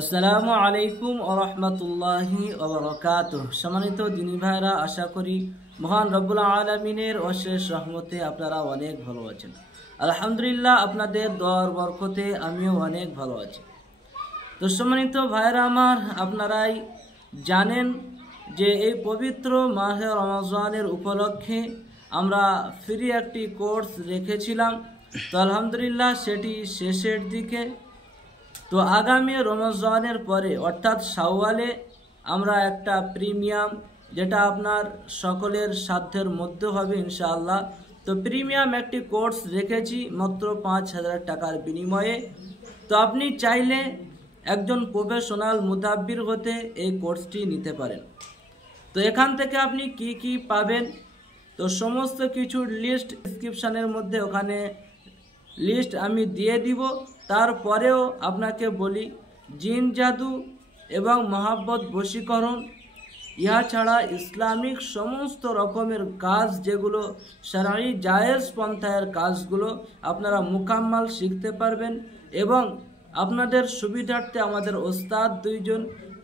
আসসালামু আলাইকুম ওয়া রাহমাতুল্লাহি ওয়া বারাকাতুহু। সম্মানিত দিনী ভাইরা, আশা করি মহান রব্বুল আলামিনের অশেষ রহমতে আপনারা অনেক ভালো আছেন। আলহামদুলিল্লাহ, আপনাদের দোয়ার বরকতে আমিও অনেক ভালো আছি। তো সম্মানিত ভাইরা আমার, আপনারাই জানেন যে এই পবিত্র মাহে রমজানের উপলক্ষে আমরা ফ্রি একটি কোর্স রেখেছিলাম। তো আলহামদুলিল্লাহ সেটি শেষের দিকে। তো আগামী রমজানের পরে অর্থাৎ শাওয়ালে আমরা একটা প্রিমিয়াম, যেটা আপনার সকলের সাধ্যের মধ্যে হবে ইনশাআল্লাহ, তো প্রিমিয়াম একটি কোর্স রেখেছি মাত্র 5,000 টাকার বিনিময়ে। তো আপনি চাইলে একজন প্রফেশনাল মুদাব্বির হতে এই কোর্সটি নিতে পারেন। তো এখান থেকে আপনি কি কি পাবেন, তো সমস্ত কিছুর লিস্ট ডেসক্রিপশানের মধ্যে ওখানে লিস্ট আমি দিয়ে দিব। তারপরেও আপনাকে বলি, জিন জাদু এবং মহাব্বত বশীকরণ, ইহা ছাড়া ইসলামিক সমস্ত রকমের কাজ, যেগুলো শরঈ জায়েজ পন্থায়ের কাজগুলো আপনারা মুকাম্মাল শিখতে পারবেন। এবং আপনাদের সুবিধার্থে আমাদের ওস্তাদ দুইজন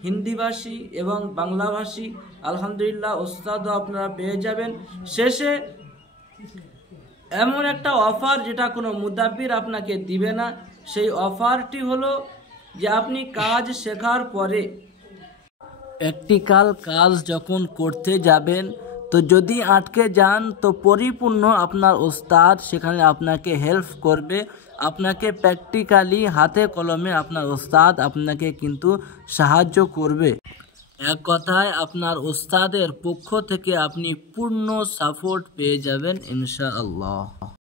হিন্দিভাষী এবং বাংলাভাষী, আলহামদুলিল্লাহ ওস্তাদও আপনারা পেয়ে যাবেন। শেষে এমন একটা অফার যেটা কোনো মুদাব্বির আপনাকে দিবে না, সেই অফারটি হলো যে আপনি কাজ শেখার পরে প্র্যাকটিক্যাল কাজ যখন করতে যাবেন, তো যদি আটকে যান তো পরিপূর্ণ আপনার ওস্তাদ সেখানে আপনাকে হেল্প করবে। আপনাকে প্র্যাকটিক্যালি হাতে কলমে আপনার ওস্তাদ আপনাকে কিন্তু সাহায্য করবে। এক কথায় আপনার ওস্তাদের পক্ষ থেকে আপনি পূর্ণ সাপোর্ট পেয়ে যাবেন ইনশাআল্লাহ।